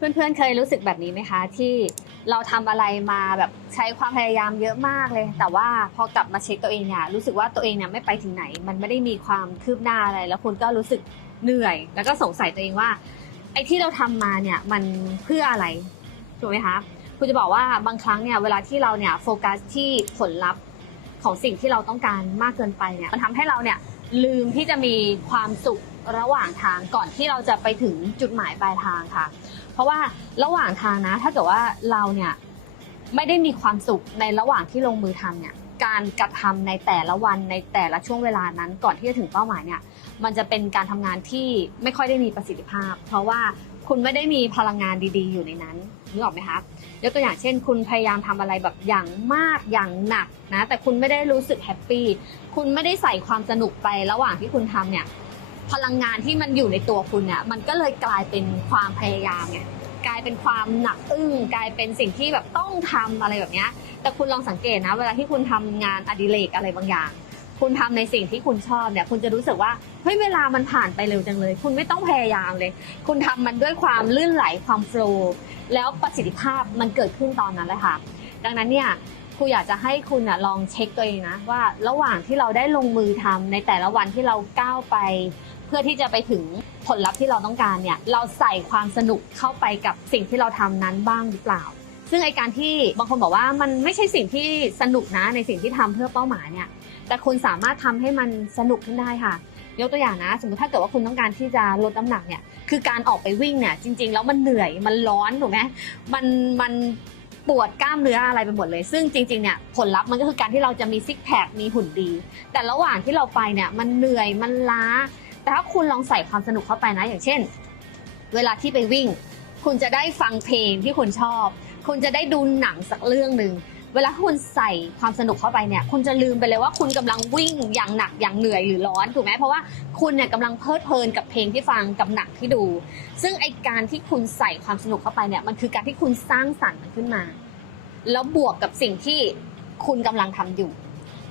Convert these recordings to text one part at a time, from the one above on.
เพื่อนๆ เคยรู้สึกแบบนี้ไหมคะ ที่เราทำอะไรมาแบบใช้ความพยายามเยอะมากเลย แต่ว่าพอกลับมาเช็คตัวเองเนี่ยรู้สึกว่าตัวเองเนี่ยไม่ไปถึงไหน มันไม่ได้มีความคืบหน้าอะไร แล้วคุณก็รู้สึกเหนื่อย แล้วก็สงสัยตัวเองว่าไอ้ที่เราทำมาเนี่ยมันเพื่ออะไรถูกไหมคะคุณจะบอกว่าบางครั้งเนี่ยเวลาที่เราเนี่ยโฟกัสที่ผลลัพธ์ของสิ่งที่เราต้องการมากเกินไปเนี่ยมันทำให้เราเนี่ยลืมที่จะมีความสุขระหว่างทางก่อนที่เราจะไปถึงจุดหมายปลายทางค่ะ ราะว่าระหว่างทางนะ ถ้าเกิดว่าเราเนี่ยไม่ได้มีความสุขในระหว่างที่ลงมือทำเนี่ย การกระทำในแต่ละวันในแต่ละช่วงเวลานั้นก่อนที่จะถึงเป้าหมายเนี่ย มันจะเป็นการทำงานที่ไม่ค่อยได้มีประสิทธิภาพ เพราะว่าคุณไม่ได้มีพลังงานดีๆ อยู่ในนั้นนึกออกไหมคะยกตัวอย่างเช่น คุณพยายามทำอะไรแบบอย่างมากอย่างหนักนะ แต่คุณไม่ได้รู้สึกแฮปปี้ คุณไม่ได้ใส่ความสนุกไประหว่างที่คุณทำเนี่ย พลังงานที่มันอยู่ในตัวคุณเนี่ยมันก็เลยกลายเป็นความพยายามไงกลายเป็นความหนักอึ้งกลายเป็นสิ่งที่แบบต้องทำอะไรแบบเนี้ยแต่คุณลองสังเกตนะ เวลาที่คุณทำงานอดิเรกอะไรบางอย่าง คุณทำในสิ่งที่คุณชอบเนี่ย คุณจะรู้สึกว่าเฮ้ยเวลามันผ่านไปเร็วจังเลย คุณไม่ต้องพยายามเลย คุณทำมันด้วยความลื่นไหลความโฟล์แล้วประสิทธิภาพมันเกิดขึ้นตอนนั้นเลยค่ะ ดังนั้นเนี่ย รูอยากจะให้คุณอะลองเช็คตัวเองนะว่าระหว่างที่เราได้ลงมือทำในแต่ละวันที่เราก้าวไป เพื่อที่จะไปถึงผลลัพธ์ที่เราต้องการเนี่ยเราใส่ความสนุกเข้าไปกับสิ่งที่เราทำนั้นบ้างหรือเปล่า ซึ่งไอการที่บางคนบอกว่ามันไม่ใช่สิ่งที่สนุกนะในสิ่งที่ทำเพื่อเป้าหมายเนี่ยแต่คุณสามารถทำให้มันสนุกขึ้นได้ค่ะยกตัวอย่างนะ สมมติถ้าเกิดว่าคุณต้องการที่จะลดน้ำหนักเนี่ยคือการออกไปวิ่งเนี่ยจริง ๆ แล้วมันเหนื่อยมันร้อนถูกไหมมันมัน ปวดกล้ามเนื้ออะไรไปหมดเลย ซึ่งจริงๆเนี่ยผลลัพธ์มันก็คือการที่เราจะมีซิกแพค มีหุ่นดี แต่ระหว่างที่เราไปเนี่ยมันเหนื่อย มันล้า แต่ถ้าคุณลองใส่ความสนุกเข้าไปนะ อย่างเช่น เวลาที่ไปวิ่ง คุณจะได้ฟังเพลงที่คุณชอบ คุณจะได้ดูหนังสักเรื่องหนึ่ง เวลาคุณใส่ความสนุกเข้าไปเนี่ย คุณจะลืมไปเลยว่าคุณกำลังวิ่งอย่างหนักอย่างเหนื่อยหรือร้อนถูกไหมเพราะว่าคุณเนี่ยกำลังเพลิดเพลินกับเพลงที่ฟังกับหนังที่ดู ซึ่งไอการที่คุณใส่ความสนุกเข้าไปเนี่ยมันคือการที่คุณสร้างสรรค์มันขึ้นมา แล้วบวกกับสิ่งที่คุณกำลังทำอยู่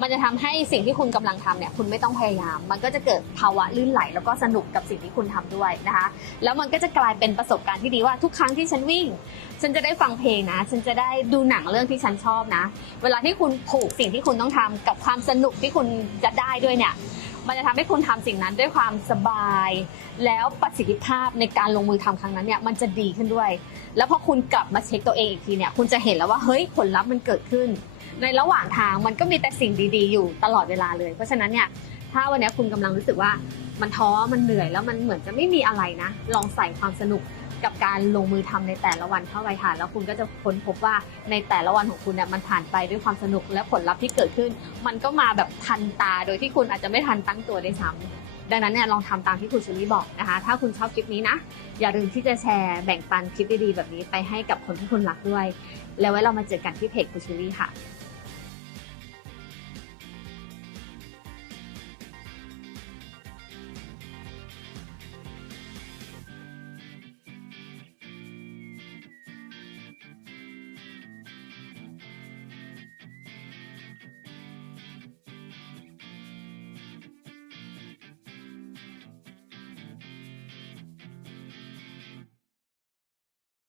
มันจะทำให้สิ่งที่คุณกำลังทำเนี่ยคุณไม่ต้องพยายาม มันก็จะเกิดภาวะลื่นไหล แล้วก็สนุกกับสิ่งที่คุณทำด้วยนะคะ แล้วมันก็จะกลายเป็นประสบการณ์ที่ดีว่าทุกครั้งที่ฉันวิ่ง ฉันจะได้ฟังเพลงนะ ฉันจะได้ดูหนังเรื่องที่ฉันชอบนะ เวลาที่คุณผูกสิ่งที่คุณต้องทำกับความสนุกที่คุณจะได้ด้วยเนี่ย มันจะทำให้คุณทำสิ่งนั้นด้วยความสบาย แล้วประสิทธิภาพในการลงมือทำครั้งนั้นเนี่ยมันจะดีขึ้นด้วย แล้วพอคุณกลับมาเช็คตัวเองอีกทีเนี่ยคุณจะเห็นแล้วว่าเฮ้ยผลลัพธ์มันเกิดขึ้น ในระหว่างทางมันก็มีแต่สิ่งดีๆ อยู่ตลอดเวลาเลย เพราะฉะนั้นเนี่ยถ้าวันนี้คุณกำลังรู้สึกว่ามันท้อมันเหนื่อยแล้วมันเหมือนจะไม่มีอะไรนะ ลองใส่ความสนุก กับการลงมือทำในแต่ละวันเข้าไปค่ะ แล้วคุณก็จะค้นพบว่าในแต่ละวันของคุณเนี่ยมันผ่านไปด้วยความสนุกและผลลัพธ์ที่เกิดขึ้น มันก็มาแบบทันตาโดยที่คุณอาจจะไม่ทันตั้งตัวได้ซ้ำดังนั้นเนี่ยลองทำตามที่คุณชูลี่บอกนะคะ ถ้าคุณชอบคลิปนี้นะ อย่าลืมที่จะแชร์แบ่งปันคลิปดีๆแบบนี้ไปให้กับคนที่คุณรักด้วย แล้วไว้เรามาเจอกันที่เพจคุณชูลี่ค่ะ